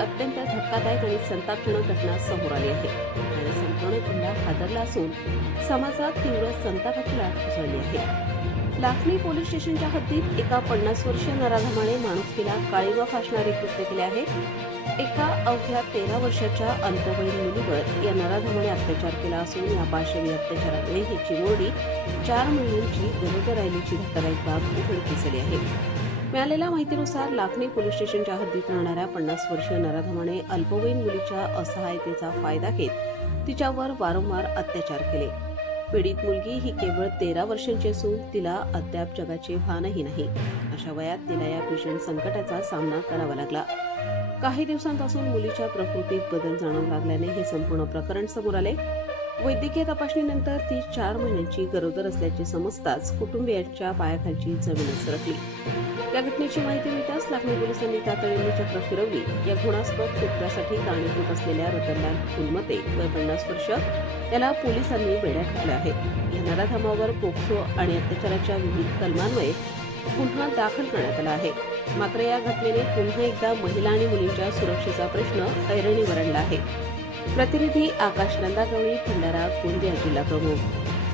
अत्यंत धक्कादायक आणि संतापजनक घटना समोर आली आहे आणि संपूर्ण जिल्हा हादरला असून समाजात तीव्र संतापाची लाट उसळली आहे। लाखनी पोलीस स्टेशनच्या हद्दीत एका 50 वर्षीय नराधमाने माणुसकीला काळीमा फासणारे कृत्य केले आहे। एका अवघ्या 13 वर्षाच्या अल्पवयीन मुलीवर या नराधमाने अत्याचार केला असून या पाशवी अत्याचारामुळे ही चिमुरडी 4 महिन्यांची गरोदर राहिल्याची धक्कादायक बाब उघडकीस आली आहे। मिळालेल्या माहितीनुसार लाखनी पोलीस स्टेशनच्या हद्दीत राहणाऱ्या 50 वर्षीय नराधमाने अल्पवयीन मुलीच्या असहायतेचा फायदा घेत तिच्यावर वारंवार अत्याचार केले। पीडित मुलगी ही केवळ 13 वर्षांची असून तिला अद्याप जगाचे भानही नाही। अशा वयात तिला या भीषण संकटाचा सामना करावा लागला। काही दिवसांपासून मुलीच्या प्रकृतीत बदल जाणवू लागल्याने हे संपूर्ण प्रकरण समोर आले। वैद्यकीय तपासणीनंतर ती 4 महिन्यांची गरोदर असल्याचे समजताच कुटुंबियांच्या पायाखालची जमीनच सरकली। या घटनेची माहिती मिळताच लाखनी पोलिसांनी तातडीने चक्र फिरवली। या गुन्हास्पद कृत्यासाठी कारणीभूत असलेल्या रतनलाल फुलमते वय 50 वर्ष याला पोलिसांनी बेड्या ठोकल्या आहेत। या नराधमावर पोक्सो आणि अत्याचाराच्या विविध कलमांमुळे गुन्हा दाखल करण्यात आला आहे। मात्र या घटनेने पुन्हा एकदा महिला आणि मुलींच्या सुरक्षेचा प्रश्न ऐरणीवर आणला आहे। प्रतिनिधी आकाश नंदागवळी, भंडारा, गोंदिया जिल्हा प्रमुख।